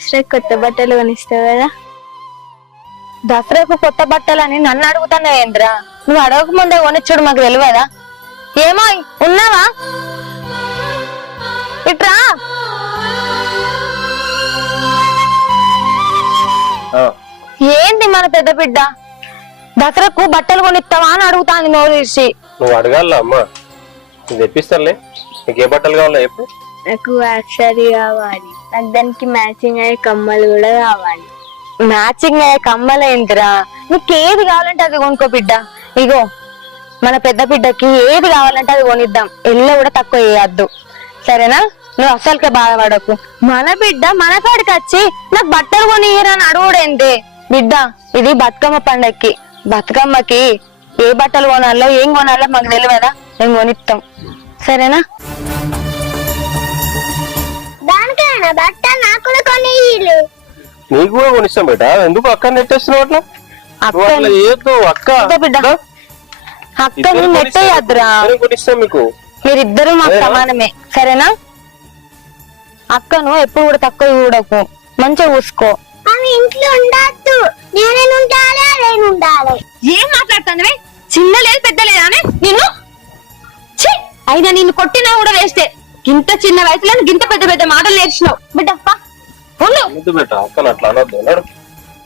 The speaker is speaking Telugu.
దసరా కొత్త బట్టలు కొనిస్తావు కదా? దసరాకు కొత్త బట్టలని నన్ను అడుగుతానే ఏంద్ర? నువ్వు అడగక ముందే కొనిచ్చుడు మాకు తెలియదా? ఏమో ఉన్నావా? ఇట్రా. ఏంది మన పెద్ద బిడ్డ దసరాకు బట్టలు కొనిస్తావా అని అడుగుతాంది నోరు తీసి. నువ్వు అడగాల అమ్మా, తెప్పిస్తానులే. నీకు ఏ బట్టలు కావాలా చెప్పు. నాకు యాక్సరీ కావాలి, నాకు దానికి మ్యాచింగ్ అయ్యే కమ్మలు కూడా కావాలి. మ్యాచింగ్ అయ్యే కమ్మలేంటిరా? నీకేది కావాలంటే అది కొనుక్కో బిడ్డ. ఇగో మన పెద్ద బిడ్డకి ఏది కావాలంటే అది కొనిద్దాం, ఎల్లో కూడా తక్కువ వేయద్దు, సరేనా? నువ్వు అసలుకే బాధపడకు. మన బిడ్డ మన కాడికి వచ్చి నాకు బట్టలు కొనియరని అడుగుడేంటి బిడ్డ? ఇది బతుకమ్మ పండక్కి, బతుకమ్మకి ఏ బట్టలు కొనాలో ఏం కొనాలో మాకు తెలియదా? మేము కొనిస్తాం, సరేనా? దానికైనా బట్ట నాకు కూడా కొని. నీకు కూడా కొనిస్తాం బేట. ఎందుకు అక్క నెట్టేస్తున్నావు అట్లా? అక్క బిడ్డ అక్కని నెట్టేయద్దురా. కొనిస్తాం మీకు. మీరిద్దరు మాకు సమానమే, సరేనా? అక్కను ఎప్పుడు కూడా తక్కువ చూడకు, మంచిగా చూసుకో. ఆమె ఇంట్లో ఉండద్దు, నేనే ఉండాలి, అదే ఉండాలి. ఏం మాట్లాడుతుంది? చిన్న లేదు పెద్ద లేదా నిన్ను? అయినా నిన్ను కొట్టినా కూడా వేస్తే. ఇంత చిన్న వయసులో గింత పెద్ద పెద్ద మాటలు నేర్చినావు బిడ్డ. అక్క అట్లా అనొద్దు.